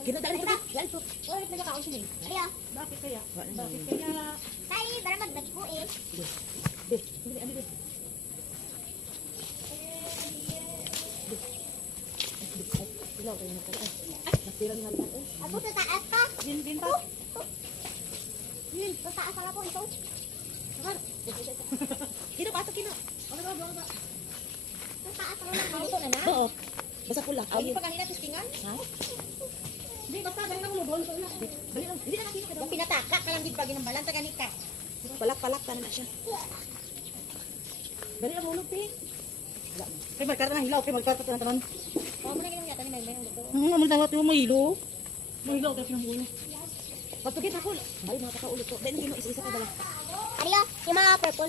Kinadaan ito. Yan ito. Ulit na nakaon sila. Aliya. Bakit kaya? Bakit kaya? Kaya, bara magdagko eh. Ano ba? Ilaw kayo na pala. Nasira nga lang eh. Ako sa taas pa. Din pa. Yun, sa taas pala po ito. Kino, pasok kino. Ano ba? Sa taas pala lang. Ito na na? Oo. Basta pula. Ayun pa kanina testingan? Ha? Hindi, basta ganun lang lumon. Dali lang. Hindi na nakino ka daw. Yung pinataka ka lang din pag inambalan, taganit ka. Palak-palak pa na siya. Dali lang hulog, te. Kaya magkarta ng hilaw. Kaya magkarta ng tanan. Oo, muna ginang yata ni May ang doktor. Ang tawat mo mahilo. Mahilo ka pinambulo. Pagtugit ako. Ay, mga kakaulit ko. Dahil nagino isa-isa ka dala. Ariyo, yung mga purple